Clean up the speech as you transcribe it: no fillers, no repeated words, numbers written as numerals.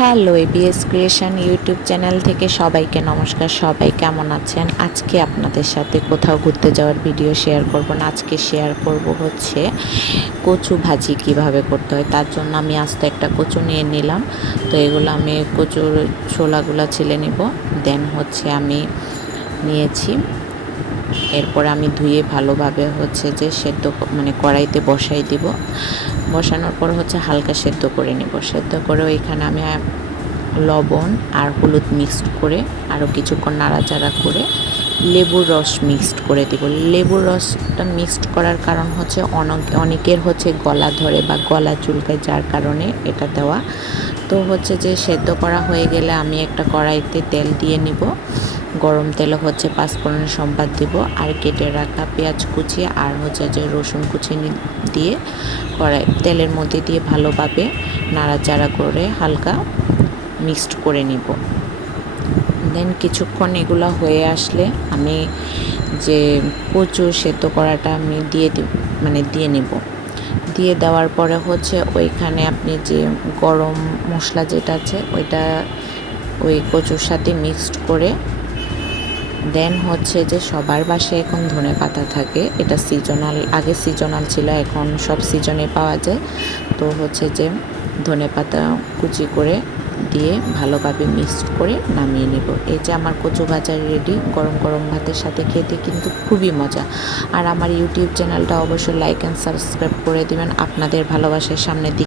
Hello ABS creation YouTube channel থেকে সবাইকে নমস্কার। সবাই কেমন আছেন? আজকে আপনাদের সাথে কোথাও ঘুরতে যাওয়ার ভিডিও শেয়ার করব না। আজকে শেয়ার করব হচ্ছে কচু ভাজি কিভাবে করতে হয়। তার জন্য আমি আস্ত একটা কচু নিয়ে নিলাম। তো এগুলো আমি কচুর ছোলাগুলো ছিলে নিব। দেন হচ্ছে আমি নিয়েছি। এরপর আমি ধুয়ে ভালোভাবে হচ্ছে যে সেদ্ধ মানে কড়াইতে বসাই দিব। বসানোর পর হচ্ছে হালকা সেদ্ধ করে নেব। সেদ্ধ করে ওইখানে আমি লবণ আর হলুদ মিক্সড করে আরও কিছুক্ষণ নাড়াচাড়া করে লেবুর রস মিক্সড করে দিব। লেবুর রসটা মিক্সড করার কারণ হচ্ছে অনেকের হচ্ছে গলা ধরে বা গলা চুলকায়, যার কারণে এটা দেওয়া। তো হচ্ছে যে সেদ্ধ করা হয়ে গেলে আমি একটা কড়াইতে তেল দিয়ে নিব। গরম তেলে হচ্ছে পাঁচফোড়নের সম্বাদ দিব আর কেটে রাখা পেঁয়াজ কুচি আর হচ্ছে যে রসুন কুচি দিয়ে কড়াই তেলের মধ্যে দিয়ে ভালোভাবে নাড়াচাড়া করে হালকা মিক্সড করে নিব। দেন কিছুক্ষণ এগুলো হয়ে আসলে আমি যে কচু সেদ্ধ করাটা আমি দিয়ে নিব। দিয়ে দেওয়ার পরে হচ্ছে ওইখানে আপনি যে গরম মশলা যেটা আছে ওইটা ওই কচুর সাথে মিক্সড করে দেন হচ্ছে যে সবার বাসায় এখন ধনেপাতা থাকে। এটা সিজনাল, আগে সিজনাল ছিল, এখন সব সিজনে পাওয়া যায়। তো হচ্ছে যে ধনেপাতা কুচি করে দিয়ে ভালোভাবে মিক্সড করে নামিয়ে নেব। এই যে আমার কচু ভাজা রেডি। গরম গরম ভাতের সাথে খেতে কিন্তু খুবই মজা। আর আমার ইউটিউব চ্যানেলটা অবশ্যই লাইক অ্যান্ড সাবস্ক্রাইব করে দিবেন। আপনাদের ভালোবাসার সামনে